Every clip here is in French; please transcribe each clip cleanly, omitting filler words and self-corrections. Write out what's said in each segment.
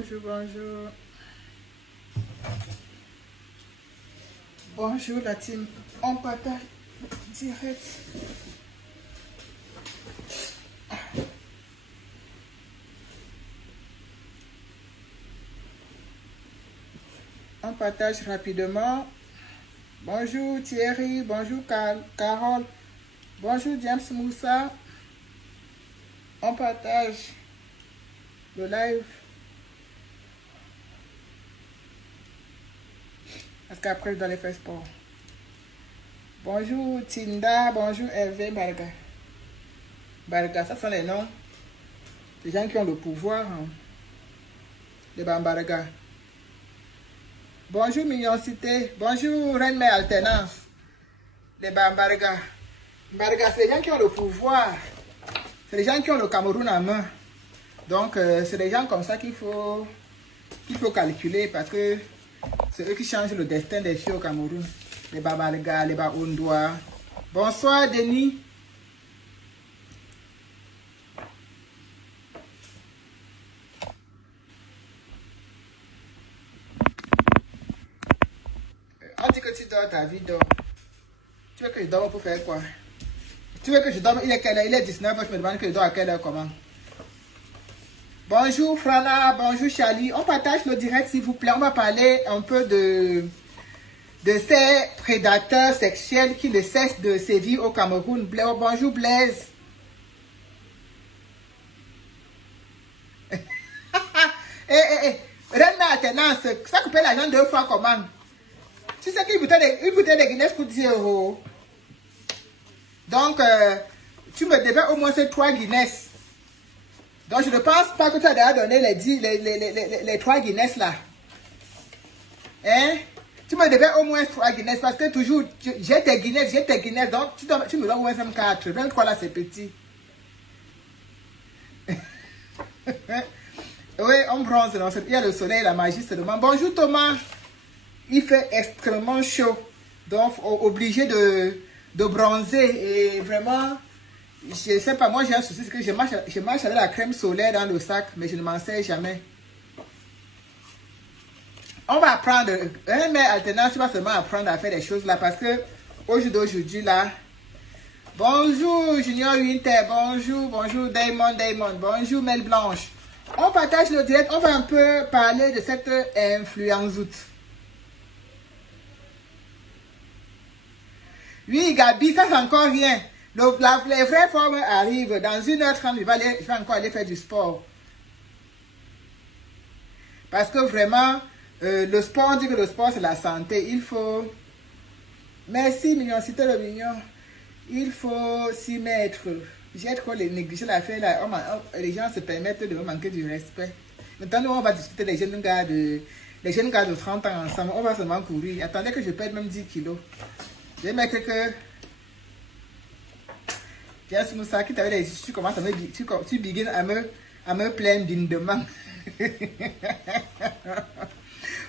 Bonjour, bonjour. Bonjour la team. On partage direct. On partage rapidement. Bonjour Thierry, bonjour Carole, bonjour James Moussa. On partage le live. Parce qu'après, je dois aller faire sport. Bonjour Tinda, bonjour Hervé Barga. Barga, ça sont les noms des gens qui ont le pouvoir. Hein. Les Bambarga. Bonjour Mignoncité, bonjour Reine Mère Alternance. Les Bambarga. Barga, c'est les gens qui ont le pouvoir. C'est les gens qui ont le Cameroun en main. Donc, c'est des gens comme ça qu'il faut calculer parce que c'est eux qui changent le destin des filles au Cameroun. Les Babalga, les Baoundois. Bonsoir, Denis. On dit que tu dors ta vie, dors. Tu veux que je dorme pour faire quoi? Tu veux que je dorme? Il est quelle heure? Il est 19h, je me demande que je dors à quelle heure, comment? Bonjour Frana, bonjour Charlie. On partage le direct s'il vous plaît. On va parler un peu de ces prédateurs sexuels qui ne cessent de sévir au Cameroun. Bonjour Blaise. Reine Maintenance, ça coupe l'argent 2 fois comment? Tu sais qu'une bouteille de Guinness coûte 10 €. Donc, tu me devais au moins ces 3 Guinness. Donc, je ne pense pas que tu as déjà donné les 3 Guinness là. Hein? Tu me devais au moins 3 Guinness parce que toujours, j'ai tes Guinness. Donc, tu me donnes au moins 4. 23 là, c'est petit. Oui, on bronze. Non, il y a le soleil, la magie seulement. Bonjour Thomas. Il fait extrêmement chaud. Donc, obligé de bronzer. Et vraiment, je ne sais pas, moi j'ai un souci, c'est que je marche avec la crème solaire dans le sac, mais je ne m'en sers jamais. On va apprendre, mais alternance, tu vas seulement apprendre à faire des choses là, parce que aujourd'hui là, bonjour Junior Winter, bonjour Damon, bonjour Mel Blanche. On partage le direct, on va un peu parler de cette influence. Oui, Gabi, ça c'est encore rien. Les vraies formes arrivent. Dans 1h30, je vais encore aller faire du sport. Parce que vraiment, le sport, on dit que le sport c'est la santé. Il faut... Merci, Mignoncité le mignon. Il faut s'y mettre. J'ai trop négligé l'affaire là. Les gens se permettent de me manquer du respect. Maintenant, nous, on va discuter des jeunes gars de 30 ans ensemble. On va seulement courir. Attendez que je perde même 10 kilos. Je vais mettre que... Tiens, c'est ça qui t'avait dit, tu commences à me... Tu begins à me plaindre d'indemment.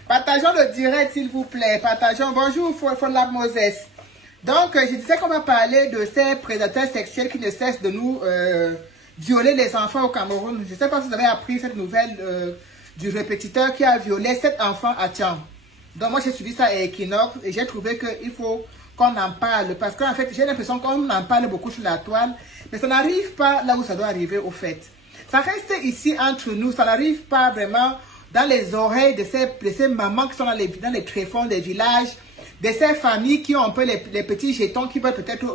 Partageons le direct, s'il vous plaît. Partageons. Bonjour, Fola Moses. Donc, je disais qu'on va parler de ces prédateurs sexuels qui ne cessent de nous violer les enfants au Cameroun. Je ne sais pas si vous avez appris cette nouvelle du répétiteur qui a violé 7 enfants à Tian. Donc, moi, j'ai suivi ça à Equinox et j'ai trouvé qu'il faut qu'on en parle. Parce qu'en fait, j'ai l'impression qu'on en parle beaucoup sur la toile, mais ça n'arrive pas là où ça doit arriver au fait. Ça reste ici entre nous, ça n'arrive pas vraiment dans les oreilles de ces mamans qui sont dans les tréfonds des villages, de ces familles qui ont un peu les petits jetons qui veulent peut-être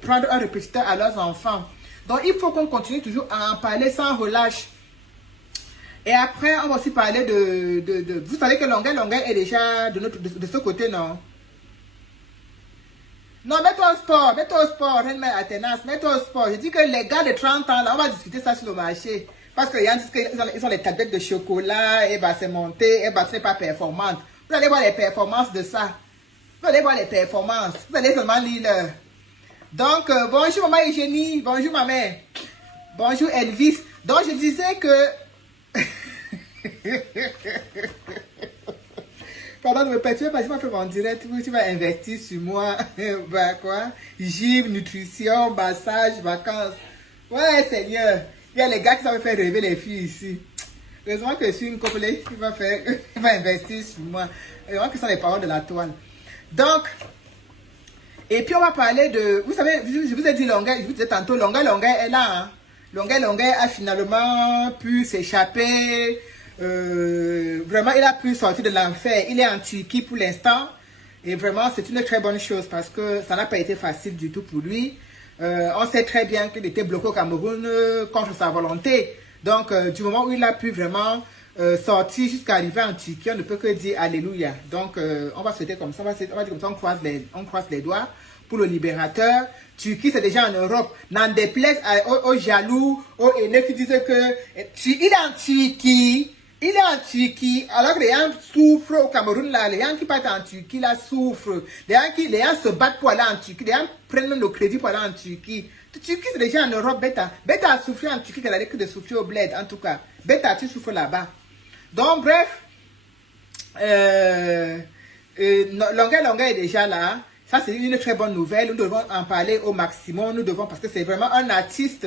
prendre un répétiteur à leurs enfants. Donc, il faut qu'on continue toujours à en parler sans relâche. Et après, on va aussi parler de vous savez que Longueuil est déjà de ce côté, non? Non, mets-toi au sport, Reine Athénas, mets-toi au sport. Je dis que les gars de 30 ans, là, on va discuter ça sur le marché. Parce qu'il y en a qui disent qu'ils ont les tablettes de chocolat, et bah c'est monté, et bah c'est pas performante. Vous allez voir les performances de ça. Vous allez voir les performances. Vous allez seulement lire l'heure. Donc, bonjour maman Eugénie, bonjour ma mère. Bonjour Elvis. Donc, je disais que... Pardon de me perturber parce que tu m'as fait mon direct, tu vas investir sur moi. Bah quoi? Gym, nutrition, massage, vacances. Ouais, Seigneur. Il y a les gars qui savent faire rêver les filles ici. Heureusement que je suis une couplée qui va faire, il va investir sur moi. Heureusement que ce sont les paroles de la toile. Donc, et puis on va parler de, vous savez, je vous ai dit Longueuil, je vous disais tantôt, Longueuil est là. Hein. Longueuil a finalement pu s'échapper. Vraiment, il a pu sortir de l'enfer. Il est en Turquie pour l'instant. Et vraiment, c'est une très bonne chose parce que ça n'a pas été facile du tout pour lui. On sait très bien qu'il était bloqué au Cameroun contre sa volonté. Donc, du moment où il a pu vraiment sortir jusqu'à arriver en Turquie, on ne peut que dire Alléluia. Donc, on va souhaiter comme ça, on va dire comme ça, on croise les doigts pour le libérateur. Turquie, c'est déjà en Europe. N'en déplaise aux jaloux, aux haineux qui disent que il est en Turquie. Il est en Turquie, alors que les gens souffrent au Cameroun, là, les gens qui partent en Turquie, là, souffrent. Les gens se battent pour aller en Turquie, les gens prennent même le crédit pour aller en Turquie. Turquie, c'est déjà en Europe, Beta. Beta a souffert en Turquie, qu'elle a que de souffrir au bled, en tout cas. Beta, tu souffres là-bas. Donc, bref, Longueuil est déjà là. Ça, c'est une très bonne nouvelle. Nous devons en parler au maximum. Nous devons, parce que c'est vraiment un artiste,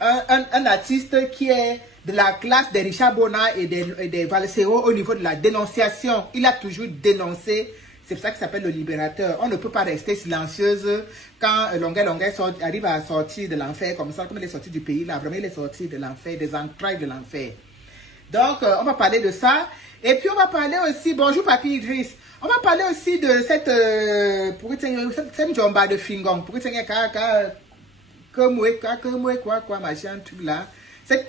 un artiste qui est de la classe des Richard Bona et des Valsero au niveau de la dénonciation. Il a toujours dénoncé. C'est pour ça qu'il s'appelle le libérateur. On ne peut pas rester silencieuse quand Longueuil arrive à sortir de l'enfer comme ça, comme il est sorti du pays là. Vraiment, il est sorti de l'enfer, des entrailles de l'enfer. Donc, on va parler de ça. Et puis, on va parler aussi, bonjour Papi Idriss, on va parler aussi de cette jomba de Fingon. Pour que machin, truc là. Cette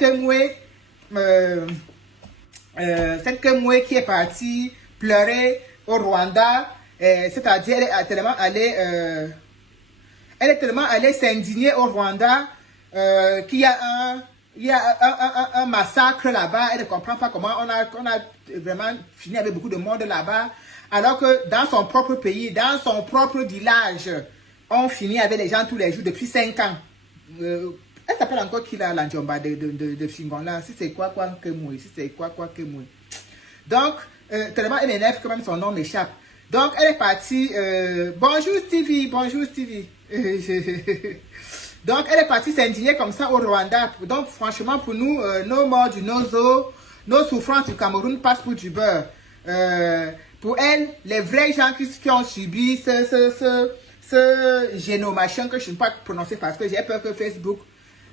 Kemwe qui est partie pleurer au Rwanda, c'est-à-dire elle est tellement allée s'indigner au Rwanda qu'il y a un massacre là-bas. Elle ne comprend pas comment on a vraiment fini avec beaucoup de monde là-bas, alors que dans son propre pays, dans son propre village, on finit avec les gens tous les jours depuis 5 ans. Elle s'appelle encore qui là, la Njomba de Fingon là. Si c'est quoi Kemwe, si c'est quoi Kemwe. Donc, tellement elle m'énerve que même son nom m'échappe. Donc, elle est partie. Bonjour Stevie. Donc, elle est partie s'indigner comme ça au Rwanda. Donc, franchement, pour nous, nos morts du Nozo, nos souffrances du Cameroun passent pour du beurre. Pour elle, les vrais gens qui ont subi ce génomachin que je ne peux pas prononcer parce que j'ai peur que Facebook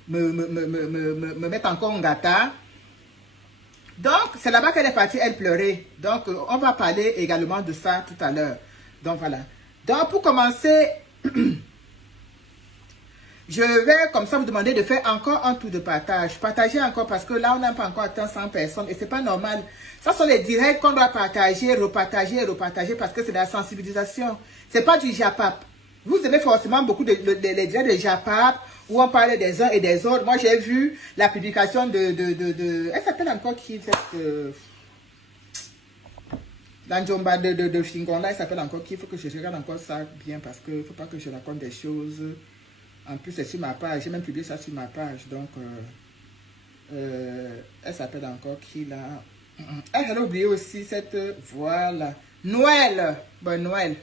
me mette encore en gâteau. Donc, c'est là-bas qu'elle est partie, elle pleurait. Donc, on va parler également de ça tout à l'heure. Donc, voilà. Donc, pour commencer, je vais comme ça vous demander de faire encore un tour de partage. Partagez encore parce que là, on n'a pas encore atteint 100 personnes et c'est pas normal. Ça sont les directs qu'on doit partager, repartager parce que c'est de la sensibilisation. C'est pas du japap. Vous aimez forcément beaucoup les directs de japap où on parle des uns et des autres. Moi, j'ai vu la publication de elle s'appelle encore qui cette l'Anjomba de Fingon là, elle s'appelle encore qui? Il faut que je regarde encore ça bien parce que faut pas que je raconte des choses. En plus, c'est sur ma page. J'ai même publié ça sur ma page. Donc, elle s'appelle encore qui là? Elle a oublié aussi cette... Voilà. Noël. Bon, Noël.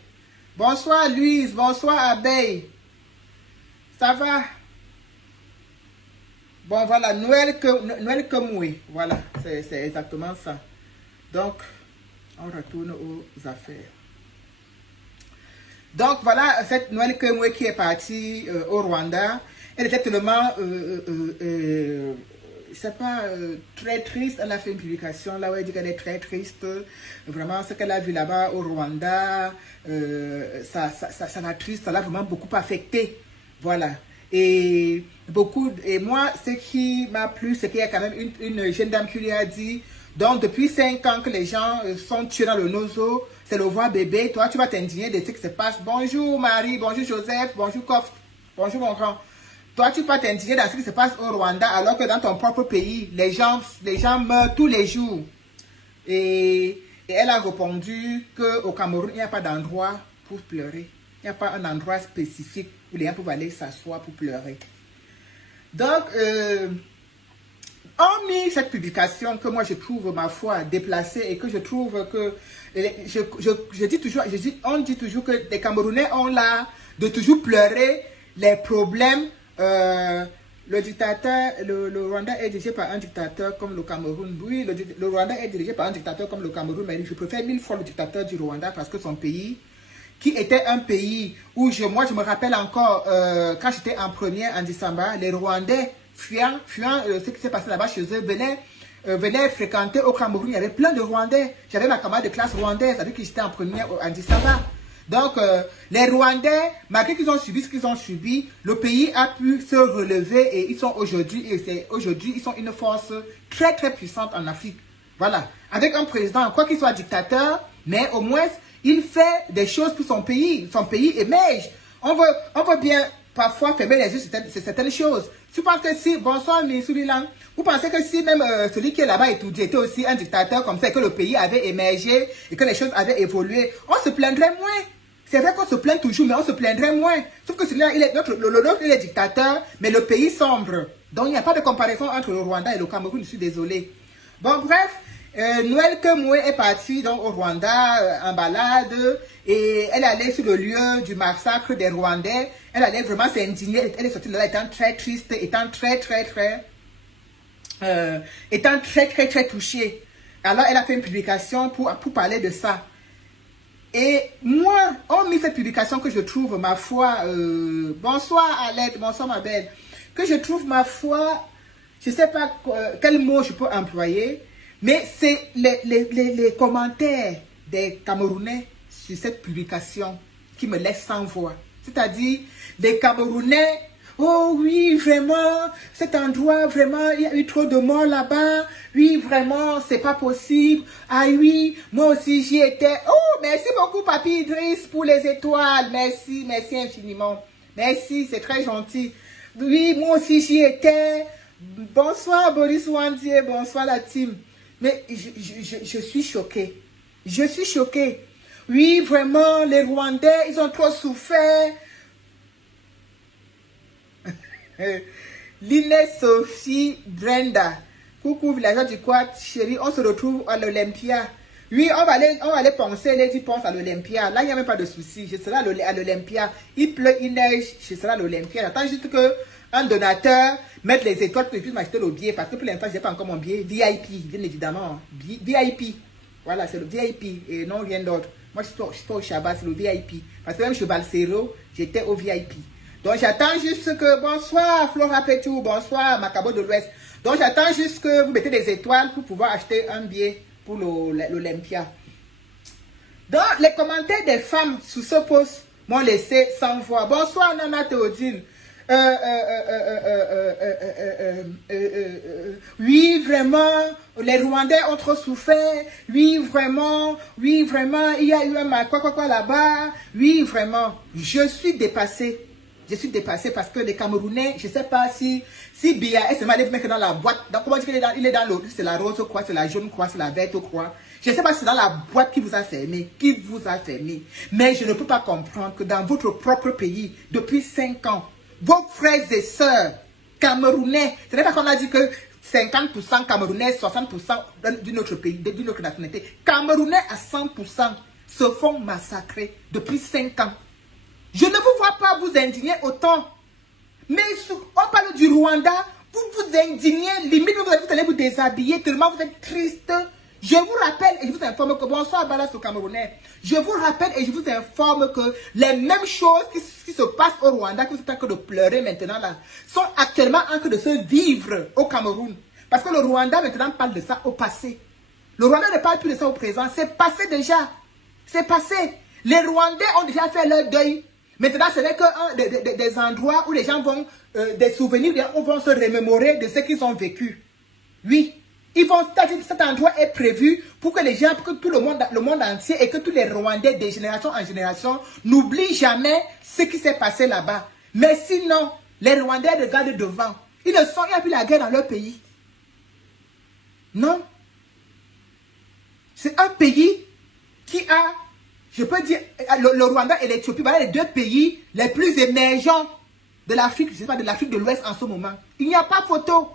Bonsoir, Louise. Bonsoir, Abeille. Ça va? Bon, voilà. Noël Kemwe. Voilà. C'est exactement ça. Donc, on retourne aux affaires. Donc, voilà cette Noël Kemwe qui est partie au Rwanda. Elle était tellement, je sais pas, très triste. Elle a fait une publication là où elle dit qu'elle est très triste. Vraiment, ce qu'elle a vu là-bas au Rwanda, ça l'a triste, ça l'a vraiment beaucoup affecté. Voilà. Et moi, ce qui m'a plu, c'est qu'il y a quand même une jeune dame qui lui a dit, donc depuis 5 ans que les gens sont tués dans le Nozo, c'est le voix bébé, toi tu vas t'indigner de ce qui se passe. Bonjour Marie, bonjour Joseph, bonjour Kof, bonjour mon grand. Toi tu vas t'indigner dans ce qui se passe au Rwanda alors que dans ton propre pays, les gens meurent tous les jours. Et elle a répondu qu'au Cameroun, il n'y a pas d'endroit pour pleurer. Il n'y a pas un endroit spécifique où les gens peuvent aller s'asseoir pour pleurer. Donc, hormis cette publication que moi je trouve ma foi déplacée et que je trouve que on dit toujours que les Camerounais ont l'art de toujours pleurer les problèmes le dictateur, le Rwanda est dirigé par un dictateur comme le Cameroun. Oui, le Rwanda est dirigé par un dictateur comme le Cameroun, mais je préfère 1000 fois le dictateur du Rwanda parce que son pays, qui était un pays où moi je me rappelle encore, quand j'étais en première en décembre, les Rwandais, fuyant ce qui s'est passé là-bas chez eux, venaient fréquenter au Cameroun. Il y avait plein de Rwandais. J'avais ma camarade de classe rwandaise avec qui j'étais en première en décembre. Donc, les Rwandais, malgré qu'ils ont subi ce qu'ils ont subi, le pays a pu se relever et ils sont aujourd'hui, ils sont une force très très puissante en Afrique. Voilà. Avec un président, quoi qu'il soit dictateur, mais au moins, il fait des choses pour son pays. Son pays émerge. On veut bien parfois fermer les yeux sur certaines choses. Tu penses que si, bonsoir Missoulilang, vous pensez que si même celui qui est là-bas était aussi un dictateur comme ça, et que le pays avait émergé et que les choses avaient évolué, on se plaindrait moins. C'est vrai qu'on se plaint toujours, mais on se plaindrait moins. Sauf que celui-là, l'autre, il est dictateur, mais le pays sombre. Donc, il n'y a pas de comparaison entre le Rwanda et le Cameroun, je suis désolé. Bon, bref, Noël Kemoué est partie donc, au Rwanda en balade et elle allait sur le lieu du massacre des Rwandais. Elle allait vraiment s'indigner. Elle est sortie de là étant très triste, étant très touchée. Alors, elle a fait une publication pour parler de ça. Et moi, on mis cette publication que je trouve, ma foi, bonsoir Alette, bonsoir ma belle, que je trouve, ma foi, je ne sais pas quel mot je peux employer, mais c'est les commentaires des Camerounais sur cette publication qui me laissent sans voix. C'est-à-dire, des Camerounais, oh oui, vraiment, cet endroit, vraiment, il y a eu trop de morts là-bas. Oui, vraiment, c'est pas possible. Ah oui, moi aussi j'y étais. Oh, merci beaucoup, Papi Idriss, pour les étoiles. Merci, merci infiniment. Merci, c'est très gentil. Oui, moi aussi j'y étais. Bonsoir, Boris Wandier, bonsoir la team. Mais je suis choquée. Je suis choquée. Oui, vraiment, les Rwandais, ils ont trop souffert. L'inès Sophie Brenda. Coucou villageois du Quad, chérie, on se retrouve à l'Olympia. Oui, on va aller penser, Lady pense à l'Olympia. Là, il n'y a même pas de souci. Je serai à l'Olympia. Il pleut, il neige, je serai à l'Olympia. J'attends juste qu'un donateur mette les étoiles pour que je puisse m'acheter le billet. Parce que pour l'instant, je n'ai pas encore mon billet. VIP, bien évidemment. VIP. Voilà, c'est le VIP et non rien d'autre. Moi, je suis pas au Shabbat, c'est le VIP. Parce que même chez Balsero, j'étais au VIP. Donc, j'attends juste que... Bonsoir, Flora Petou. Bonsoir, Macabo de l'Ouest. Donc, j'attends juste que vous mettez des étoiles pour pouvoir acheter un billet pour l'Olympia. Donc, les commentaires des femmes sous ce post m'ont laissé sans voix. Bonsoir, Nana Théodine. Oui, vraiment, les Rwandais ont trop souffert. Oui, vraiment, il y a eu un quoi là-bas. Oui, vraiment, je suis dépassée. Je suis dépassée parce que les Camerounais, je ne sais pas si Bia est seulement mettre dans la boîte. Donc, comment dire qu'il est dans l'autre, c'est la rose quoi, c'est la jaune quoi, c'est la verte quoi. Je ne sais pas si c'est dans la boîte qui vous a fermé, Mais je ne peux pas comprendre que dans votre propre pays, depuis 5 ans, vos frères et sœurs Camerounais, ce n'est pas qu'on a dit que 50% Camerounais, 60% d'une autre pays, d'une autre nationalité. Camerounais à 100% se font massacrer depuis 5 ans. Je ne vous vois pas vous indigner autant. Mais on parle du Rwanda, vous vous indignez, limite vous allez vous déshabiller tellement vous êtes triste. Je vous rappelle et je vous informe que, bonsoir Balas au Camerounais, je vous rappelle et je vous informe que les mêmes choses qui se passent au Rwanda, que vous êtes en train de pleurer maintenant là, sont actuellement en train de se vivre au Cameroun. Parce que le Rwanda maintenant parle de ça au passé. Le Rwanda ne parle plus de ça au présent, c'est passé déjà. C'est passé. Les Rwandais ont déjà fait leur deuil. Maintenant, ce n'est que des endroits où les gens vont, des souvenirs, où vont se remémorer de ce qu'ils ont vécu. Oui, cet endroit est prévu pour que les gens, pour que tout le monde entier et que tous les Rwandais de génération en génération n'oublient jamais ce qui s'est passé là-bas. Mais sinon, les Rwandais regardent devant. Il n'y a plus la guerre dans leur pays. Non. C'est un pays qui a... Je peux dire, le Rwanda et l'Éthiopie, voilà les 2 pays les plus émergents de l'Afrique, je ne sais pas, de l'Afrique de l'Ouest en ce moment. Il n'y a pas photo.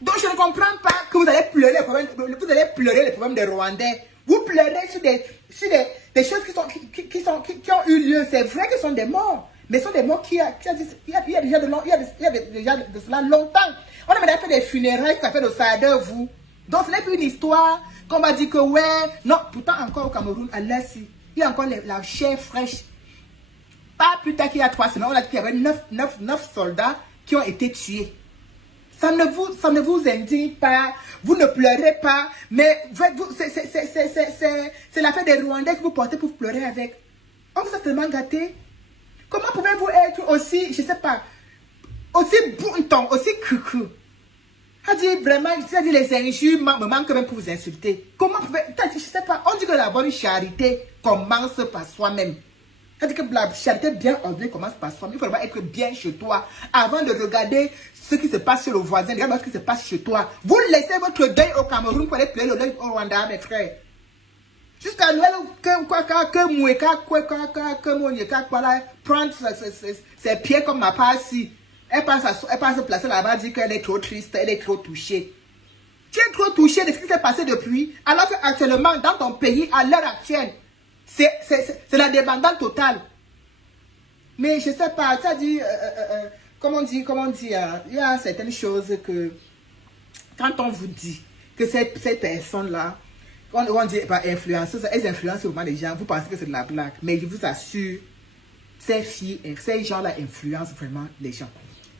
Donc je ne comprends pas que vous allez pleurer les problèmes des Rwandais. Vous pleurez sur des choses qui ont eu lieu. C'est vrai que ce sont des morts. Mais ce sont des mots il y a déjà de cela longtemps. On a déjà fait des funérailles qu'on a fait de Saada, vous. Donc ce n'est plus une histoire qu'on va dire que ouais. Non, pourtant encore au Cameroun, à l'Est, il y a encore la chair fraîche. Pas plus tard qu'il y a 3 semaines, on a dit qu'il y avait 9 soldats qui ont été tués. Ça ne vous indigne pas, vous ne pleurez pas, mais c'est l'affaire des Rwandais que vous portez pour pleurer avec. On vous a tellement gâté. Comment pouvez-vous être aussi, je ne sais pas, aussi bouton, aussi cucu? A dit vraiment, les injures me manquent même pour vous insulter. Comment pouvez-vous, je ne sais pas, on dit que la bonne charité commence par soi-même. C'est-à-dire que la charité bien ordonnée commence par soi. Il faut être bien chez toi avant de regarder ce qui se passe chez le voisin. Regarde ce qui se passe chez toi. Vous laissez votre deuil au Cameroun pour aller pleurer le deuil au Rwanda, mes frères. Jusqu'à Noël, prendre ses pieds comme ma part ici. Elle passe se placer là-bas, dit qu'elle est trop triste, elle est trop touchée. Tu es trop touché de ce qui s'est passé depuis, alors qu'actuellement, dans ton pays, à l'heure actuelle, c'est la débandade totale. Mais je sais pas, tu as dit, comment on dit, il y a certaines choses que, quand on vous dit que ces personnes-là, on dit pas influenceuses, elles influencent vraiment les gens, vous pensez que c'est de la blague. Mais je vous assure, ces gens-là influencent vraiment les gens.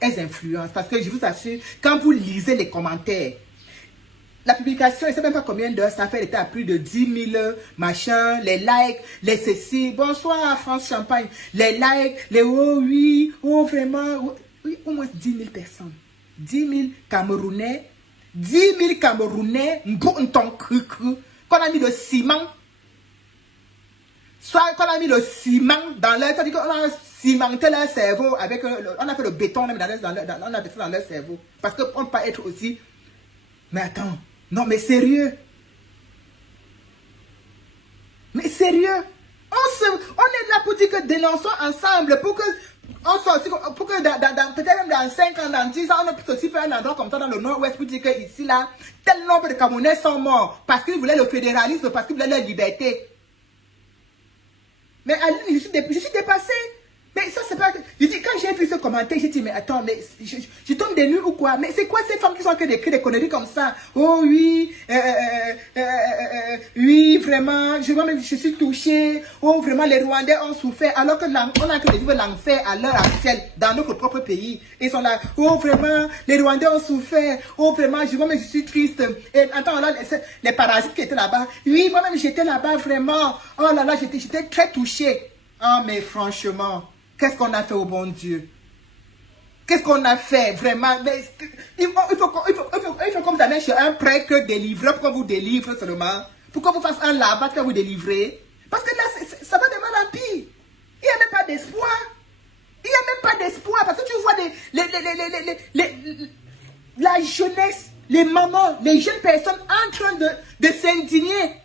Elles influencent, parce que je vous assure, quand vous lisez les commentaires, la publication, je ne sais même pas combien d'heures ça fait, elle était à plus de 10 000 machins, les likes, les ceci, bonsoir France Champagne, les likes, les oh oui, oh vraiment, oui, au moins 10 000 personnes, 10 000 Camerounais, 10 000 Camerounais, qu'on a mis le ciment, soit qu'on a mis le ciment dans leur, c'est-à-dire qu'on a cimenté leur cerveau avec, on a fait le béton, on a mis dans leur cerveau, parce qu'on ne peut pas être aussi, mais attends, non, mais sérieux. Mais sérieux. On est là pour dire que dénonçons ensemble, pour que on soit aussi, pour que peut-être même dans 5 ans, dans 10 ans, on puisse aussi faire un endroit comme ça dans le nord-ouest pour dire que ici, là, tel nombre de Camerounais sont morts parce qu'ils voulaient le fédéralisme, parce qu'ils voulaient leur liberté. Mais je suis dépassé. Mais ça, c'est pas... Je dis, quand j'ai vu ce commentaire, j'ai dit, mais attends, mais je tombe des nues ou quoi? Mais c'est quoi ces femmes qui sont en train d'écrire des conneries comme ça? Oh oui, oui, vraiment, je suis touchée. Oh, vraiment, les Rwandais ont souffert. Alors que on a en train de vivre l'enfer à l'heure actuelle dans notre propre pays. Ils sont là, oh, vraiment, les Rwandais ont souffert. Oh, vraiment, je suis triste. Et attends, là, les parasites qui étaient là-bas. Oui, moi-même, j'étais là-bas, vraiment. Oh là là, j'étais très touchée. Oh, mais franchement... Qu'est-ce qu'on a fait au bon Dieu? Qu'est-ce qu'on a fait vraiment? Mais il faut comme ça aller chez un prêtre délivreur pour qu'on vous délivre seulement. Pour qu'on vous fasse un là-bas pour vous délivrer. Parce que là, ça va de mal en pire. Il n'y a même pas d'espoir. Il n'y a même pas d'espoir. Parce que tu vois la jeunesse, les mamans, les jeunes personnes en train de s'indigner.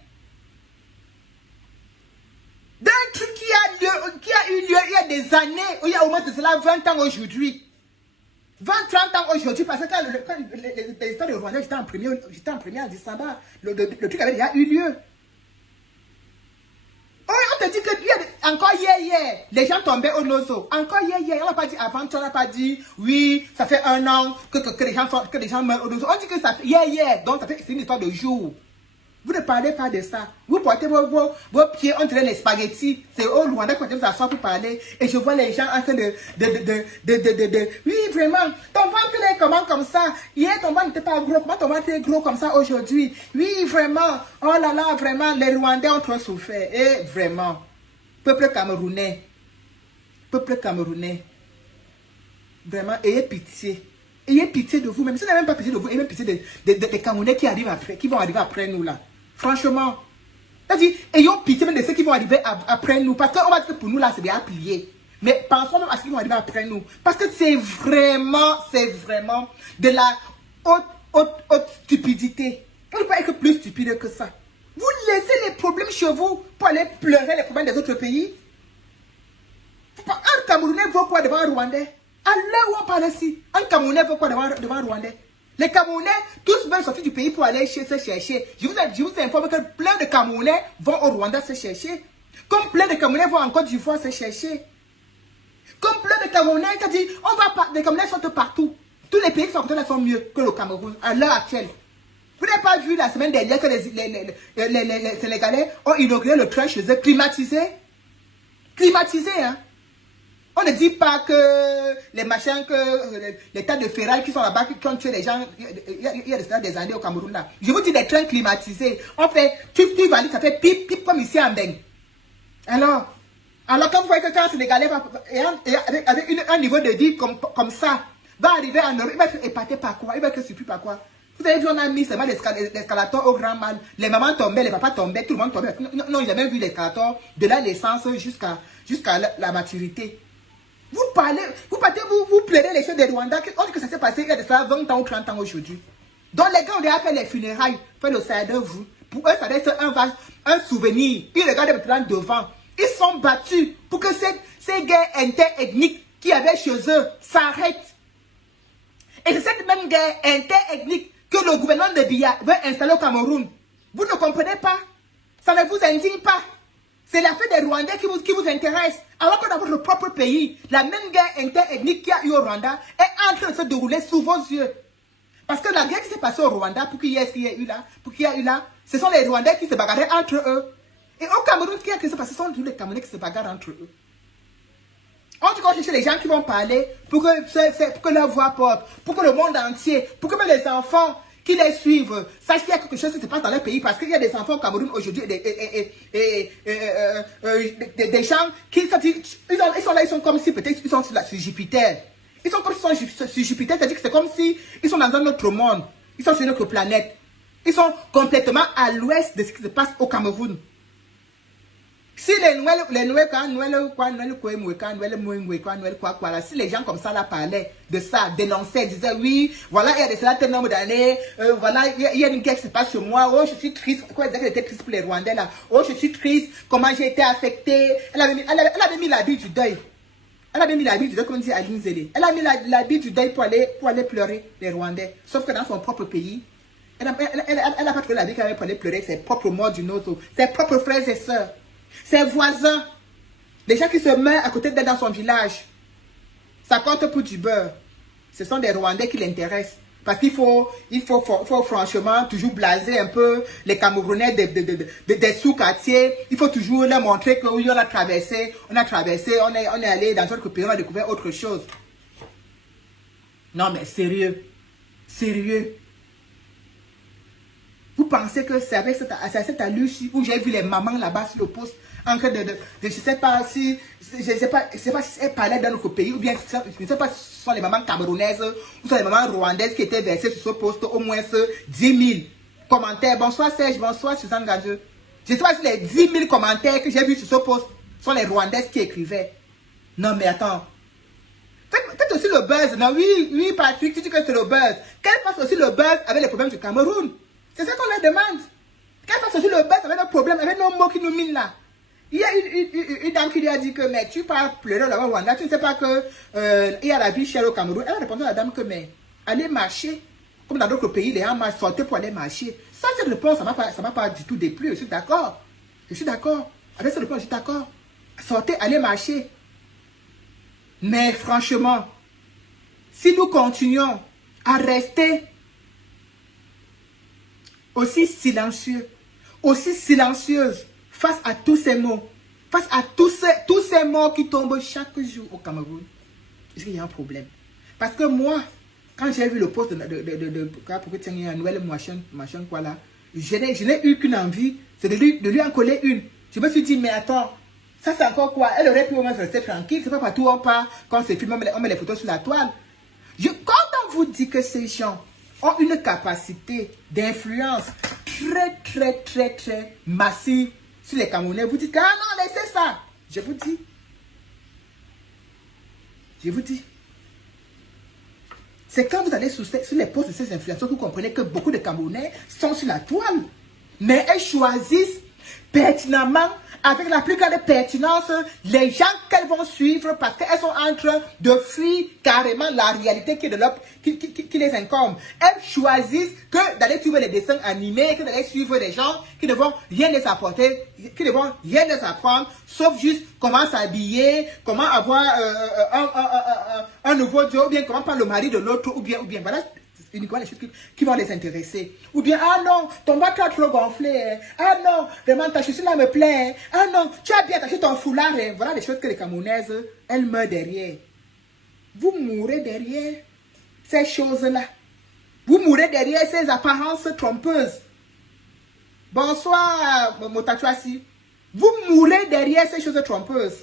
D'un truc qui a eu lieu il y a des années, il y a au moins de cela 20 ans aujourd'hui. 20-30 ans aujourd'hui, parce que quand les histoires de Rwanda, j'étais en premier en décembre, le truc avait déjà eu lieu. Oh, on te dit que encore hier, les gens tombaient au nozo. Encore hier, on n'a pas dit avant, on n'a pas dit, oui, ça fait 1 an que les gens meurent au nozo. On dit que ça fait hier, donc ça fait, c'est une histoire de jour. Vous ne parlez pas de ça. Vous portez vos pieds entre les spaghettis. C'est au Rwanda que vous s'asseoir pour parler. Et je vois les gens en train de... Oui, vraiment. Ton ventre est comment comme ça? Hier, ton ventre n'était pas gros. Comment ton ventre est gros comme ça aujourd'hui? Oui, vraiment. Oh là là, vraiment. Les Rwandais ont trop souffert. Et vraiment. Peuple camerounais. Vraiment, ayez pitié. Ayez pitié de vous. Même si vous n'avez même pas pitié de vous, ayez même pitié des Camerounais qui vont arriver après nous là. Franchement, c'est-à-dire, ayons pitié même de ceux qui vont arriver après nous. Parce qu'on va dire que pour nous, là, c'est bien plié. Mais pensons même à ceux qui vont arriver après nous. Parce que c'est vraiment de la haute stupidité. On ne peut pas être plus stupide que ça. Vous laissez les problèmes chez vous pour aller pleurer les problèmes des autres pays. Un Camerounais vaut quoi devant un Rwandais? À l'heure où on parle ici, un Camerounais vaut quoi devant un Rwandais? Les Camerounais, tous veulent sortir du pays pour aller se chercher. Je vous informe que plein de Camerounais vont au Rwanda se chercher. Comme plein de Camerounais vont en Côte d'Ivoire se chercher. Comme plein de Camerounais qui ont dit, les Camerounais sont partout. Tous les pays qui sont côté là sont mieux que le Cameroun à l'heure actuelle. Vous n'avez pas vu la semaine dernière que les Sénégalais ont inauguré le train chez eux climatisé? Climatisé, hein? On ne dit pas que les machins, que les tas de ferraille qui sont là-bas, qui ont tué les gens, il y a des années au Cameroun là. Je vous dis des trains climatisés. On fait, tu valides, ça fait pip, pip comme ici en Beng. Alors quand vous voyez que quand un Sénégalais va, avec un niveau de vie comme ça, va arriver en Europe, il va être épaté par quoi? Il va être surpris par quoi? Vous avez vu, on a mis seulement l'escalator au grand mal. Les mamans tombaient, les papas tombaient, tout le monde tombait. Non, il a même vu l'escalator de la naissance jusqu'à la maturité. Vous plaidez les choses des Rwandais. On dit que ça s'est passé il y a de ça 20 ans ou 30 ans aujourd'hui. Donc les gars ont déjà fait les funérailles, fait le salaire de vous. Pour eux, ça doit être un souvenir. Ils regardent maintenant devant. Ils sont battus pour que ces guerres interethniques qui avaient chez eux s'arrêtent. Et c'est cette même guerre interethnique que le gouvernement de Biya veut installer au Cameroun. Vous ne comprenez pas? Ça ne vous indigne pas? C'est l'affaire des Rwandais qui vous intéresse. Alors que dans votre propre pays, la même guerre interethnique qu'il y a eu au Rwanda est en train de se dérouler sous vos yeux. Parce que la guerre qui s'est passée au Rwanda, pour qu'il y ait eu là, ce sont les Rwandais qui se bagarraient entre eux. Et au Cameroun, ce qui s'est passé, ce sont tous les Camerounais qui se bagarrent entre eux. On dit qu'on cherche les gens qui vont parler pour que leur voix porte, pour que le monde entier, pour que même les enfants qui les suivent sachent qu'il y a quelque chose qui se passe dans leur pays. Parce qu'il y a des enfants au Cameroun aujourd'hui, des gens qui sont là, ils sont comme si peut-être ils sont sur Jupiter. Ils sont comme s'ils sont sur Jupiter, c'est-à-dire que c'est comme si ils sont dans un autre monde. Ils sont sur une autre planète. Ils sont complètement à l'ouest de ce qui se passe au Cameroun. Si si les gens comme ça là parlaient de ça, dénonçaient, disaient oui, voilà, il y a de cela tel nombre d'années, voilà, il y a une guerre qui se passe chez moi, oh je suis triste, quoi, elle était triste pour les Rwandais là, oh je suis triste, comment j'ai été affectée, elle avait mis l'habit du deuil. Elle avait mis l'habit du deuil, comme on dit Aline Zélé. Elle a mis l'habit du deuil pour aller pleurer les Rwandais. Sauf que dans son propre pays, elle n'a pas trouvé l'habit qu'elle avait pour aller pleurer ses propres morts d'une autre, ses propres frères et sœurs. Ses voisins, les gens qui se meurent à côté d'elle dans son village, ça compte pour du beurre. Ce sont des Rwandais qui l'intéressent. Parce qu'il faut franchement toujours blaser un peu les Camerounais des sous-quartiers. Il faut toujours leur montrer que oui, on a traversé, on est allé dans notre pays, on a découvert autre chose. Non mais sérieux, sérieux. Vous pensez que c'est avec cette allure où j'ai vu les mamans là-bas sur le poste en train je ne sais pas si elles parlaient dans notre pays ou bien je ne sais pas si ce sont les mamans camerounaises ou ce sont les mamans rwandaises qui étaient versées sur ce poste au moins 10 000 commentaires. Bonsoir Serge, bonsoir Suzanne Gadjou. Je ne sais pas si les 10 000 commentaires que j'ai vus sur ce poste sont les Rwandaises qui écrivaient. Non mais attends. Faites aussi le buzz. Non, oui Patrick, tu dis que c'est le buzz. Qu'elle fasse aussi le buzz avec les problèmes du Cameroun. C'est ça qu'on leur demande. Qu'elle fasse aussi le buzz avec nos problèmes, avec nos mots qui nous minent là. Il y a une dame qui lui a dit que, mais tu pars pleurer là-bas au Rwanda, tu ne sais pas que il y a la vie chère au Cameroun. Elle a répondu à la dame que, mais aller marcher, comme dans d'autres pays, les gens marchent, sortez pour aller marcher. Ça, cette réponse, ça ne m'a pas du tout déplu. Je suis d'accord. Je suis d'accord. Avec cette réponse, je suis d'accord. Sortez, allez marcher. Mais franchement, si nous continuons à rester aussi silencieux, aussi silencieuse face à tous ces mots, face à tous ces mots qui tombent chaque jour au Cameroun, est-ce qu'il y a un problème? Parce que moi, quand j'ai vu le poste pour que tiens un Noël machin quoi là, je n'ai eu qu'une envie, c'est de lui en coller une. Je me suis dit, mais attends, ça c'est encore quoi? Elle aurait pu au moins rester tranquille, c'est pas partout où on part, quand c'est film, on met les photos sur la toile. Quand on vous dit que ces gens ont une capacité d'influence très massive sur les Camerounais, vous dites, ah non, laissez ça. Je vous dis. C'est quand vous allez sur les postes de ces influenceurs que vous comprenez que beaucoup de Camerounais sont sur la toile. Mais elles choisissent pertinemment, avec la plus grande pertinence, les gens qu'elles vont suivre parce qu'elles sont en train de fuir carrément la réalité qui les incombe. Elles choisissent que d'aller suivre les dessins animés, que d'aller suivre des gens qui ne vont rien les apporter, qui ne vont rien les apprendre, sauf juste comment s'habiller, comment avoir un nouveau job, ou bien comment prendre le mari de l'autre, ou bien, voilà. Uniquement les choses qui vont les intéresser. Ou bien, ah non, ton ventre a trop gonflé. Hein. Ah non, vraiment, ta chaussure là me plaît. Hein. Ah non, tu as bien attaché ton foulard. Hein. Voilà les choses que les Camerounaises, elles meurent derrière. Vous mourrez derrière ces choses-là. Vous mourrez derrière ces apparences trompeuses. Bonsoir, Motatuasi. Vous mourrez derrière ces choses trompeuses.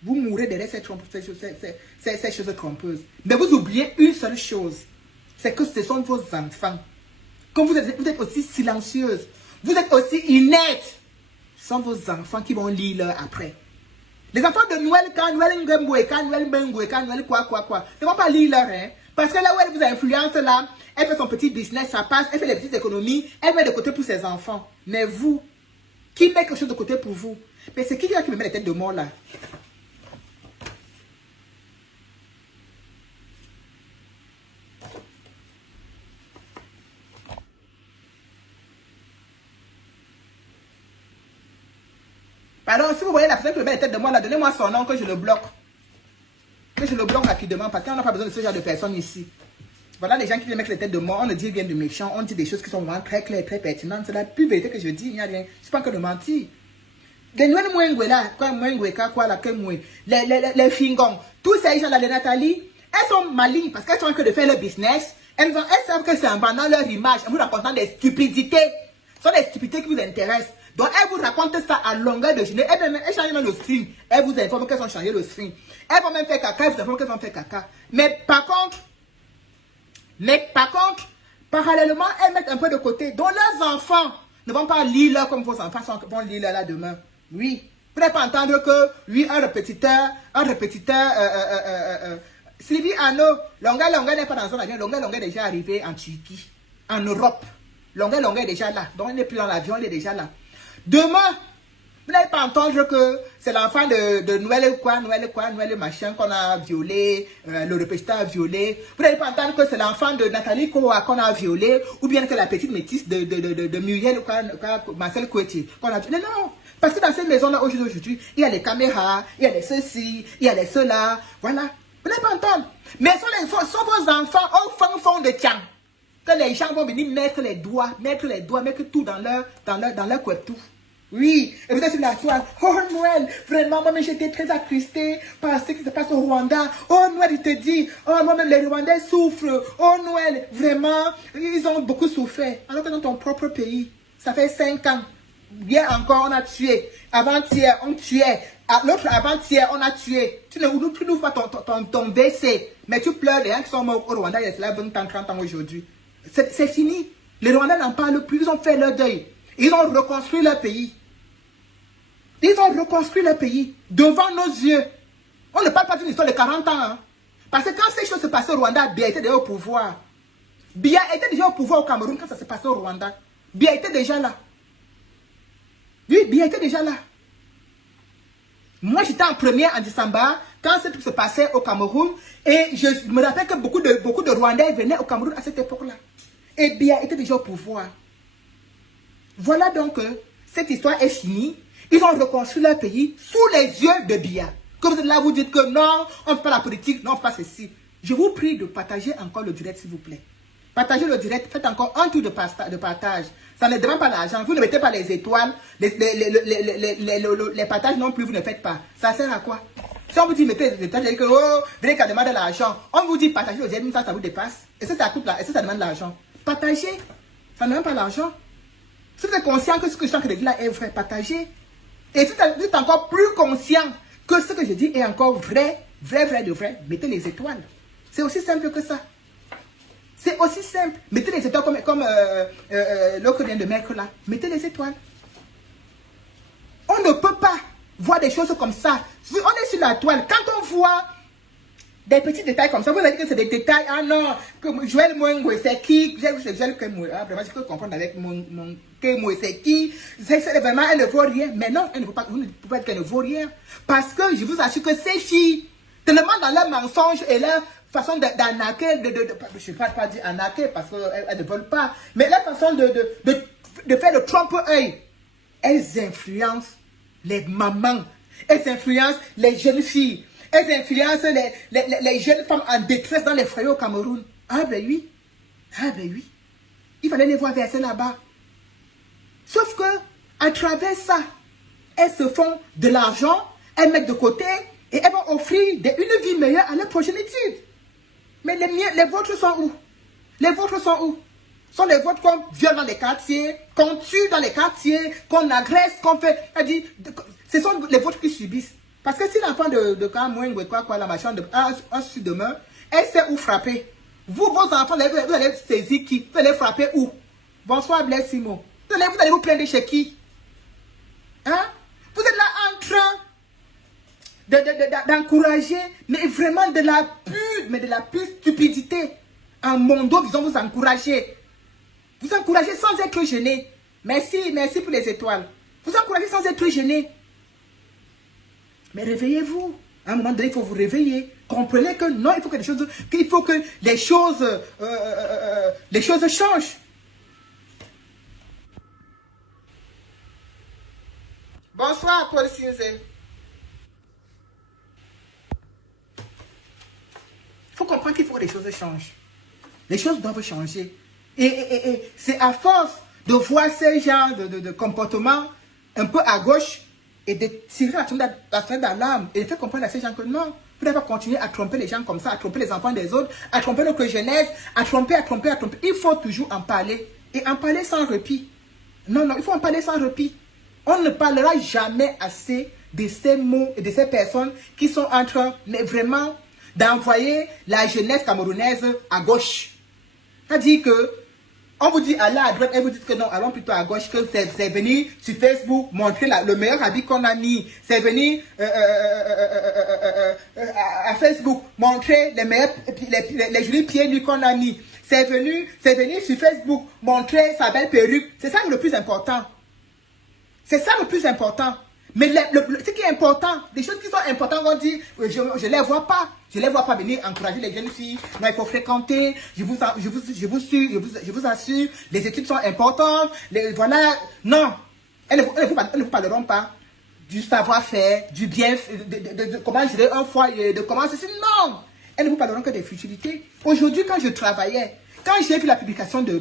Vous mourrez derrière ces choses trompeuses. Mais vous oubliez une seule chose. C'est que ce sont vos enfants. Comme vous êtes aussi silencieuse. Vous êtes aussi inerte. Ce sont vos enfants qui vont lire l'heure après. Les enfants de Noël, quand Noël Ngemboué, quand Noël Bengoué, quand Noël quoi. Ne vont pas lire l'heure. Hein? Parce que là où elle vous influence, là, elle fait son petit business, ça passe, elle fait des petites économies, elle met de côté pour ses enfants. Mais vous, qui met quelque chose de côté pour vous? Mais c'est qui me met les têtes de mort là? Pardon, si vous voyez la personne qui me met la tête de moi là, donnez-moi son nom que je le bloque. Que je le bloque rapidement parce qu'on n'a pas besoin de ce genre de personnes ici. Voilà les gens qui viennent mettre les têtes de moi, on ne dit rien de méchant, on dit des choses qui sont vraiment très claires, très pertinentes. C'est la plus vérité que je dis, il n'y a rien. Je ne suis pas encore de mentir. Les Noël Mouengwe là, quoi Mouengwe, quoi là, que Moué, les Fingons, tous ces gens là, les Nathalie, elles sont malignes parce qu'elles sont en train de faire leur business. Elles savent que c'est en vendant leur image, en vous racontant des stupidités. Ce sont des stupidités qui vous intéressent. Donc, elles vous racontent ça à longueur de journée. Elles changent même le string. Elles vous informent qu'elles ont changé le string. Elles vont même faire caca. Elles vous informent qu'elles vont faire caca. Mais par contre, parallèlement, elles mettent un peu de côté. Donc, leurs enfants ne vont pas lire là comme vos enfants vont lire là demain. Oui. Vous n'allez pas entendre que, oui, un répétiteur, Sylvie Arnaud, Longa n'est pas dans son avion. Longa est déjà arrivé en Turquie, en Europe. Longa est déjà là. Donc, il n'est plus dans l'avion, il est déjà là. Demain, vous n'allez pas entendre que c'est l'enfant de Noël machin qu'on a violé, le répétiteur a violé. Vous n'allez pas entendre que c'est l'enfant de Nathalie Koa qu'on a violé, ou bien que la petite métisse de Muriel, Marcel Koueti qu'on a violé. Non, parce que dans cette maison-là, aujourd'hui, il y a les caméras, il y a les ceci, il y a les cela, voilà. Vous n'allez pas entendre. Mais sont vos enfants au fond de Tian. Que les gens vont venir mettre les doigts, mettre tout dans leur couette. Oui, et vous êtes sur la toile. Oh Noël, vraiment, moi-même j'étais très attristée par ce qui se passe au Rwanda. Oh Noël, il te dit, oh moi-même les Rwandais souffrent. Oh Noël, vraiment, ils ont beaucoup souffert. Alors que dans ton propre pays, ça fait 5 ans. Hier encore, on a tué. Avant-hier, on tuait. L'autre avant-hier, on a tué. Tu n'ouvres pas ton WC, mais tu pleures les gens qui sont morts au Rwanda, il y a là 20 ans, 30 ans aujourd'hui. C'est fini. Les Rwandais n'en parlent plus. Ils ont fait leur deuil. Ils ont reconstruit leur pays. Ils ont reconstruit leur pays devant nos yeux. On ne parle pas d'une histoire de 40 ans. Hein. Parce que quand ces choses se passaient au Rwanda, Biya était déjà au pouvoir. Biya était déjà au pouvoir au Cameroun quand ça se passait au Rwanda. Biya était déjà là. Oui, Biya était déjà là. Moi, j'étais en première en décembre quand ce truc se passait au Cameroun. Et je me rappelle que beaucoup de Rwandais venaient au Cameroun à cette époque-là. Et Biya était déjà au pouvoir. Voilà donc cette histoire est finie. Ils ont reconstruit leur pays sous les yeux de Biya. Comme vous êtes là, vous dites que non, on ne fait pas la politique, non, on ne fait pas ceci. Je vous prie de partager encore le direct, s'il vous plaît. Partagez le direct, faites encore un tour de partage. Ça ne demande pas l'argent. Vous ne mettez pas les étoiles, les partages non plus, vous ne faites pas. Ça sert à quoi? Si on vous dit mettez les étoiles, que oh, venez qu'à demander l'argent. On vous dit partagez le direct, ça vous dépasse. Et ça coûte là, et ça demande l'argent. Partagez, ça ne demande pas l'argent. Si vous êtes conscient que ce que je suis en train de dire là est vrai, partagez. Et si vous êtes encore plus conscient que ce que je dis est encore vrai, mettez les étoiles. C'est aussi simple que ça. C'est aussi simple. Mettez les étoiles comme l'autre vient de mettre là. Mettez les étoiles. On ne peut pas voir des choses comme ça. On est sur la toile. Quand on voit Des petits détails comme ça. Vous allez dire que c'est des détails. Ah non, que Joël Mouengwe, c'est qui? Joël Mouengwe. Ah, vraiment, je peux comprendre avec mon c'est qui? C'est vraiment, elle ne vaut rien. Mais non, elle ne vaut pas, vous ne pouvez pas dire qu'elle ne vaut rien. Parce que je vous assure que ces filles, tellement dans leur mensonge et leur façon d'arnaquer, je ne vais pas dire arnaquer parce qu'elles ne veulent pas, mais leur façon de faire le trompe-œil, elles influencent les mamans, elles influencent les jeunes filles, elles influencent les jeunes femmes en détresse dans les foyers au Cameroun. Ah ben oui, ah ben oui, il fallait les voir verser là-bas. Sauf que, à travers ça, elles se font de l'argent, elles mettent de côté et elles vont offrir une vie meilleure à leur progéniture. Mais les vôtres sont où? Les vôtres sont où? Sont les vôtres qu'on viole dans les quartiers, qu'on tue dans les quartiers, qu'on agresse, qu'on fait... Ce sont les vôtres qui subissent. Parce que si l'enfant de Kamoueng ou quoi, la machin, un sur demain, elle sait où frapper. Vous, vos enfants, vous allez saisir qui? Vous allez frapper où? Bonsoir Blaise Simo. Vous allez vous plaindre chez qui? Hein? Vous êtes là en train d'encourager, mais vraiment de la pure stupidité. En mondo, disons, vous encouragez. Vous encouragez sans être gêné. Merci, merci pour les étoiles. Vous encouragez sans être gêné. Mais réveillez-vous. À un moment donné, il faut vous réveiller. Comprenez que non, il faut que les choses changent. Bonsoir, Paul Sinze. Il faut comprendre qu'il faut que les choses changent. Les choses doivent changer. Et c'est à force de voir ce genre de comportement un peu à gauche et de tirer la sonnette d'alarme et de faire comprendre à ces gens que non, vous n'avez pas continuer à tromper les gens comme ça, à tromper les enfants des autres, à tromper notre jeunesse, à tromper. Il faut toujours en parler. Et en parler sans répit. Non, non, il faut en parler sans répit. On ne parlera jamais assez de ces mots et de ces personnes qui sont en train, mais vraiment, d'envoyer la jeunesse camerounaise à gauche. C'est-à-dire que, on vous dit aller à droite et vous dites que non, allons plutôt à gauche, que c'est venir sur Facebook montrer le meilleur habit qu'on a mis. C'est venir à Facebook montrer les jolis pieds nus qu'on a mis. C'est venir sur Facebook montrer sa belle perruque. C'est ça le plus important. C'est ça le plus important. Mais ce qui est important, les choses qui sont importantes, on dit, je ne les vois pas. Je ne les vois pas venir encourager les jeunes filles. Non, il faut fréquenter. Je vous assure, les études sont importantes. Voilà. Non. Elles ne vous parleront pas du savoir-faire, du bien, de comment gérer un foyer, de comment ceci. Non. Elles ne vous parleront que des futilités. Aujourd'hui, quand je travaillais, quand j'ai vu la publication de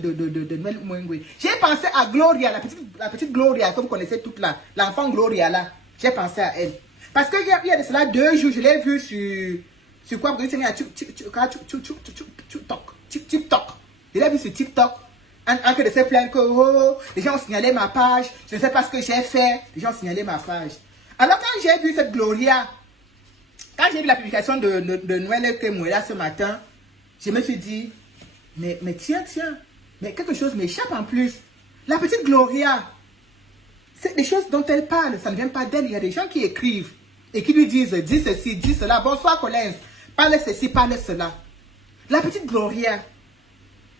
Noël Mouengwe, j'ai pensé à Gloria, la petite Gloria que vous connaissez toute là, l'enfant Gloria là. J'ai pensé à elle. Parce qu'il y a de cela 2 jours, je l'ai vu sur quoi? Vous connaissez TikTok. Je l'ai vu sur TikTok. En train de se plaindre que oh, les gens ont signalé ma page, je ne sais pas ce que j'ai fait, les gens ont signalé ma page. Alors quand j'ai vu cette Gloria, quand j'ai vu la publication de Noël Mouengwe ce matin, je me suis dit, mais tiens, mais quelque chose m'échappe en plus. La petite Gloria, c'est des choses dont elle parle, ça ne vient pas d'elle. Il y a des gens qui écrivent et qui lui disent, dis ceci, dis cela. Bonsoir Collins, parle ceci, parle cela. La petite Gloria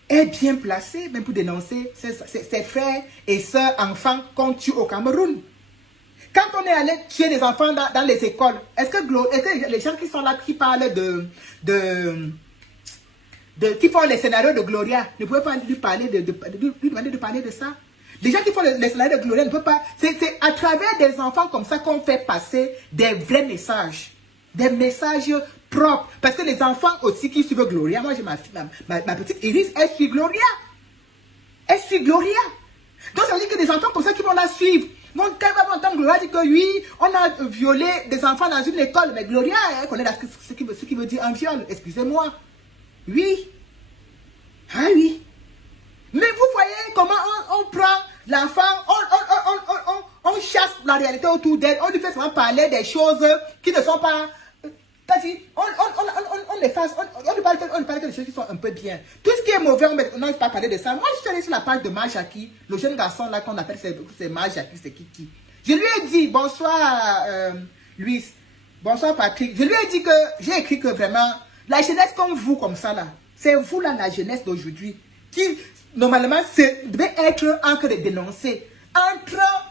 est bien placée même pour dénoncer ses frères et sœurs enfants qu'on tue au Cameroun. Quand on est allé tuer des enfants dans les écoles, est-ce que les gens qui sont là, qui parlent qui font les scénarios de Gloria, ne pouvaient pas lui demander de parler de ça? Les gens qui font les scénarios de Gloria ne peuvent pas... C'est à travers des enfants comme ça qu'on fait passer des vrais messages. Des messages propres. Parce que les enfants aussi qui suivent Gloria, moi j'ai ma petite Iris, elle suit Gloria. Elle suit Gloria. Donc ça veut dire que des enfants comme ça qui vont la suivre. Donc quand elle va entendre Gloria dire que oui, on a violé des enfants dans une école. Mais Gloria, elle connaît ce qui veut dire un viol. Excusez-moi. Oui. Ah oui. Mais vous voyez comment on prend l'enfant, on chasse la réalité autour d'elle, on lui fait seulement parler des choses qui ne sont pas... On efface, on ne parle que des choses qui sont un peu bien. Tout ce qui est mauvais, on ne peut pas parler de ça. Moi, je suis allé sur la page de Majaki, le jeune garçon là qu'on appelle c'est Majaki, c'est Kiki. Je lui ai dit, bonsoir Louis, bonsoir Patrick. Je lui ai dit que j'ai écrit que vraiment, La jeunesse comme vous, comme ça là, c'est vous là, la jeunesse d'aujourd'hui, qui normalement devait être en train de dénoncer, en train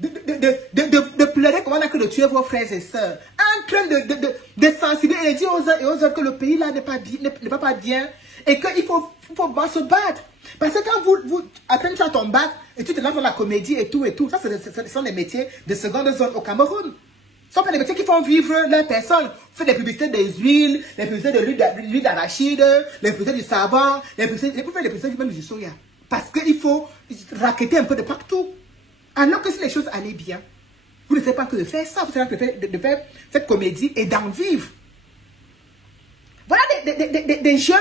de pleurer comment on a que de tuer vos frères et sœurs, en train de sensibiliser et de dire aux uns et aux autres que le pays là n'est pas bien et qu'il faut se battre. Parce que quand vous après tu as ton bac et tu te lances dans la comédie et tout, ça ce sont les métiers de seconde zone au Cameroun. Ce sont pas les métiers qui font vivre les personnes. Vous faites des publicités des huiles, les publicités de l'huile d'arachide, les publicités du savon, les publicités même du soya. Parce qu'il faut raqueter un peu de partout. Alors que si les choses allaient bien, vous ne faites pas que de faire ça, vous avez de faire cette comédie et d'en vivre. Voilà des jeunes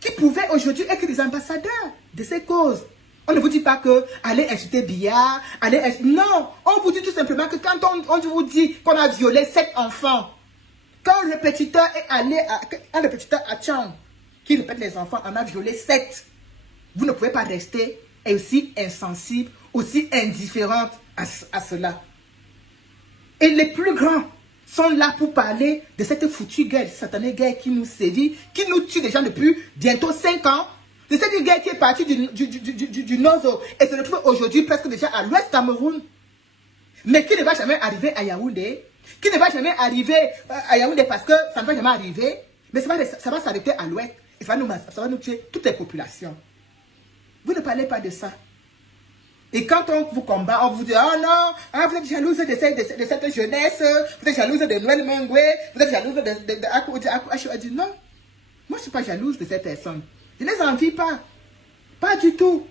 qui pouvaient aujourd'hui être des ambassadeurs de ces causes. On ne vous dit pas que allez insulter Biya, non, on vous dit tout simplement que quand on vous dit qu'on a violé 7 enfants, quand le répétiteur est allé un répétiteur à Tchang, qui répète les enfants, on a violé 7, vous ne pouvez pas rester aussi insensible, aussi indifférente à cela. Et les plus grands sont là pour parler de cette foutue guerre, cette satanée guerre qui nous sévit, qui nous tue déjà depuis bientôt 5 ans. De cette guerre qui est partie du nord et se retrouve aujourd'hui presque déjà à l'ouest Cameroun. Mais qui ne va jamais arriver à Yaoundé. Qui ne va jamais arriver à Yaoundé parce que ça ne va jamais arriver. Mais ça va s'arrêter à l'ouest. Et ça va nous tuer toutes les populations. Vous ne parlez pas de ça. Et quand on vous combat, on vous dit, oh non, vous êtes jalouse de cette jeunesse, vous êtes jalouse de Noël Mengwe, vous êtes jalouse de Aku. Je dis non, moi je ne suis pas jalouse de ces personnes. Je ne les envie pas. Pas du tout.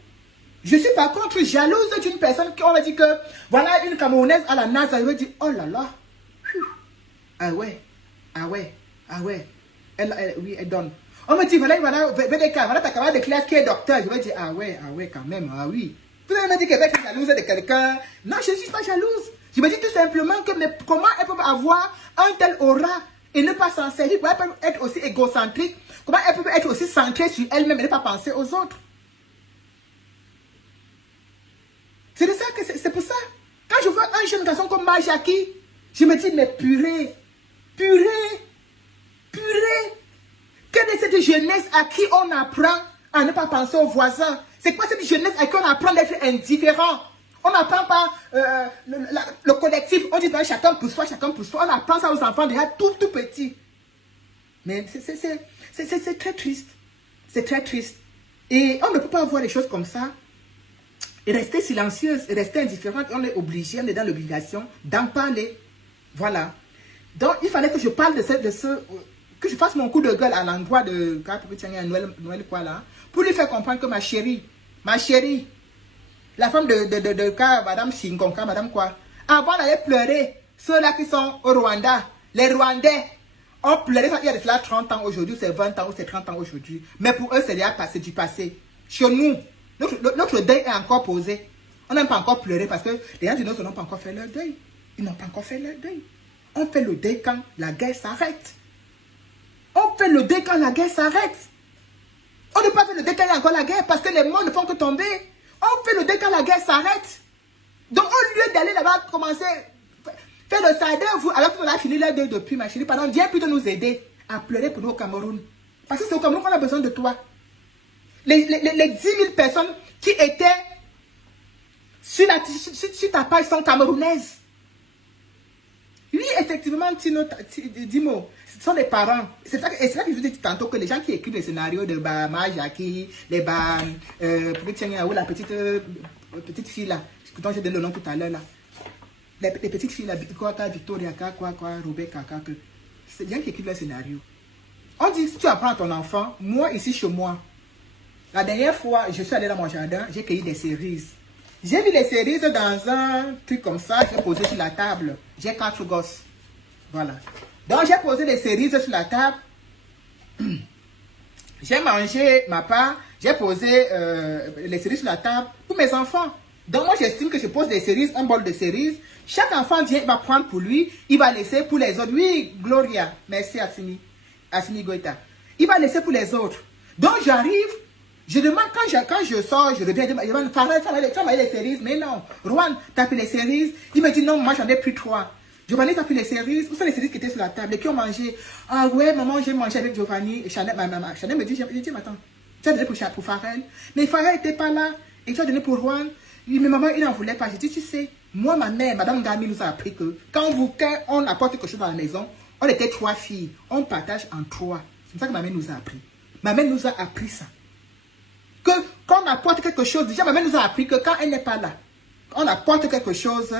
Je suis par contre jalouse d'une personne qui on va dire que, voilà une Camerounaise à la NASA, je vais dire, oh là là, ah ouais, oui, elle donne. On me dit, voilà, ta camarade de classe qui est docteur, je vais dire, ah ouais, quand même, ah oui. Vous allez me dire qu'elle va être jalouse de quelqu'un. Non, je ne suis pas jalouse. Je me dis tout simplement que mais comment elle peut avoir un tel aura et ne pas s'en servir? Comment elle peut être aussi égocentrique? Comment elle peut être aussi centrée sur elle-même et ne pas penser aux autres? C'est pour ça. Quand je vois un jeune garçon comme Majaki, je me dis, mais purée. Quelle est cette jeunesse à qui on apprend à ne pas penser aux voisins? C'est quoi cette jeunesse à qui on apprend d'être indifférent? On n'apprend pas le collectif. On dit chacun pour soi. On apprend ça aux enfants déjà tout petits. Mais c'est très triste. C'est très triste. Et on ne peut pas voir les choses comme ça et rester silencieuse, et rester indifférente. On est obligé, on est dans l'obligation d'en parler. Voilà. Donc, il fallait que je parle que je fasse mon coup de gueule à l'endroit de Noël quoi là, pour lui faire comprendre que ma chérie, la femme de Madame Singonka, Madame quoi, avant d'aller pleurer, ceux-là qui sont au Rwanda, les Rwandais, ont pleuré, il y a de cela 30 ans aujourd'hui, c'est 20 ans ou c'est 30 ans aujourd'hui. Mais pour eux, c'est déjà passé du passé. Chez nous, notre deuil est encore posé. On n'a pas encore pleuré parce que les gens du Nord n'ont pas encore fait leur deuil. Ils n'ont pas encore fait leur deuil. On fait le deuil quand la guerre s'arrête. On fait le deuil quand la guerre s'arrête. On ne peut pas faire le deuil quand il y a encore la guerre parce que les morts ne font que tomber. On fait le deuil quand la guerre s'arrête. Donc au lieu d'aller là-bas commencer faire le sadé, alors qu'on a fini le deuil depuis, ma chérie, pardon, viens plutôt nous aider à pleurer pour nous au Cameroun. Parce que c'est au Cameroun qu'on a besoin de toi. Les 10 000 personnes qui étaient sur ta page sont camerounaises. Oui, effectivement, Dimo, ce sont les parents. C'est ça que je vous dis tantôt que les gens qui écrivent les scénarios de Bahama, Jackie, la petite fille là, dont j'ai donné le nom tout à l'heure là. Les petites filles là, Victoria, Rebecca, c'est des gens qui écrivent les scénarios. On dit, si tu apprends à ton enfant, moi ici chez moi, la dernière fois, je suis allé dans mon jardin, j'ai cueilli des cerises. J'ai vu les cerises dans un truc comme ça, j'ai posé sur la table. J'ai 4 gosses. Voilà. Donc j'ai posé les cerises sur la table. J'ai mangé ma part. J'ai posé les cerises sur la table pour mes enfants. Donc moi j'estime que je pose des cerises, un bol de cerises. Chaque enfant vient, il va prendre pour lui. Il va laisser pour les autres. Oui, Gloria. Merci Assimi Goïta. Il va laisser pour les autres. Donc j'arrive. Je demande, quand je sors, je reviens, je demande, tu as les cerises, mais non. Rouen, tu as pris les cerises. Il me dit, non, moi j'en ai pris 3. Giovanni a pris les cerises. Où sont les cerises qui étaient sur la table et qui ont mangé? Ah ouais, maman, j'ai mangé avec Giovanni. Et Chanel, Chanel me dit, j'ai dit, mais attends, tu as donné pour Farrell. Mais Farrell n'était pas là. Et tu as donné pour Juan. Mais maman, il n'en voulait pas. J'ai dit, tu sais, moi, ma mère, Madame Gami nous a appris que quand on apporte quelque chose dans la maison, on était 3 filles. On partage en 3. C'est ça que ma mère nous a appris. Ma mère nous a appris ça. Que quand on apporte quelque chose, déjà ma mère nous a appris que quand elle n'est pas là, on apporte quelque chose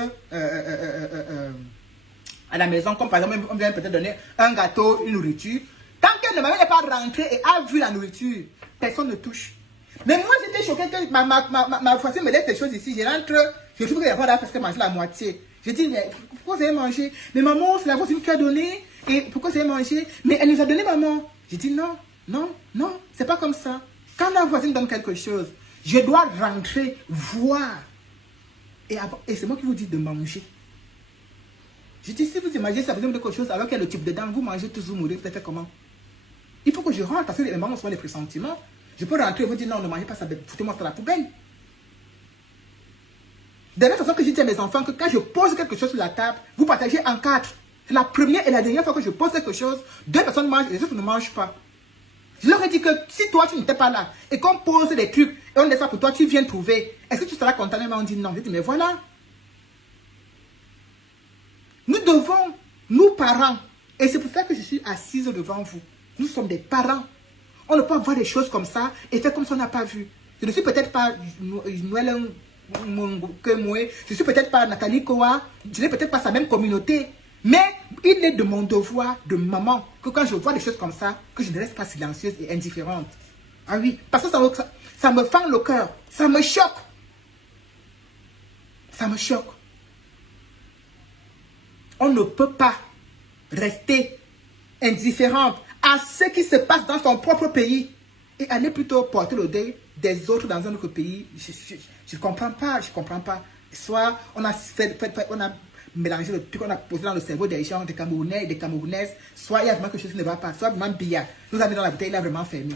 à la maison, comme par exemple, on vient peut-être donner un gâteau, une nourriture. Tant que ma mère n'est pas rentrée et a vu la nourriture, personne ne touche. Mais moi, j'étais choquée que ma voisine me laisse des choses ici. Je rentre, je trouve qu'il n'y a pas là parce qu'elle mange la moitié. Je dis, mais pourquoi vous avez mangé? Mais maman, c'est la voisine qui a donné. Et pourquoi vous avez mangé? Mais elle nous a donné, maman. Je dis, non, non, non, c'est pas comme ça. Quand la voisine donne quelque chose, je dois rentrer, voir. Et c'est moi qui vous dis de manger. Je dis, si vous imaginez, ça vous donne quelque chose alors qu'il y a le type de dents, vous mangez tous, vous mourrez, vous faites comment? Il faut que je rentre parce que les mamans sont des pressentiments. Je peux rentrer et vous dire, non, ne mangez pas ça, foutez-moi sur la poubelle. De la même façon que je dis à mes enfants que quand je pose quelque chose sur la table, vous partagez en 4. C'est la première et la dernière fois que je pose quelque chose, 2 personnes mangent et les autres ne mangent pas. Je leur ai dit que si toi tu n'étais pas là et qu'on pose des trucs et on laisse ça pour toi, tu viens trouver. Est-ce que tu seras content? Mais on dit non. Je dis mais voilà. Nous devons, nous parents, et c'est pour ça que je suis assise devant vous. Nous sommes des parents. On ne peut pas voir des choses comme ça et faire comme si on n'a pas vu. Je ne suis peut-être pas Noël que moi, je ne suis peut-être pas Nathalie Koa, je n'ai peut-être pas sa même communauté. Mais il est de mon devoir de maman que quand je vois des choses comme ça, que je ne reste pas silencieuse et indifférente. Ah oui, parce que ça me fend le cœur, ça me choque. Ça me choque. On ne peut pas rester indifférente à ce qui se passe dans son propre pays et aller plutôt porter le deuil des autres dans un autre pays. Je ne comprends pas, je ne comprends pas. Soit on a mélanger le truc qu'on a posé dans le cerveau des gens, des Camerounais et des Camerounaises, soit il y a vraiment quelque chose qui ne va pas, soit vraiment billard. Nous avons dans la bouteille, il a vraiment fermé.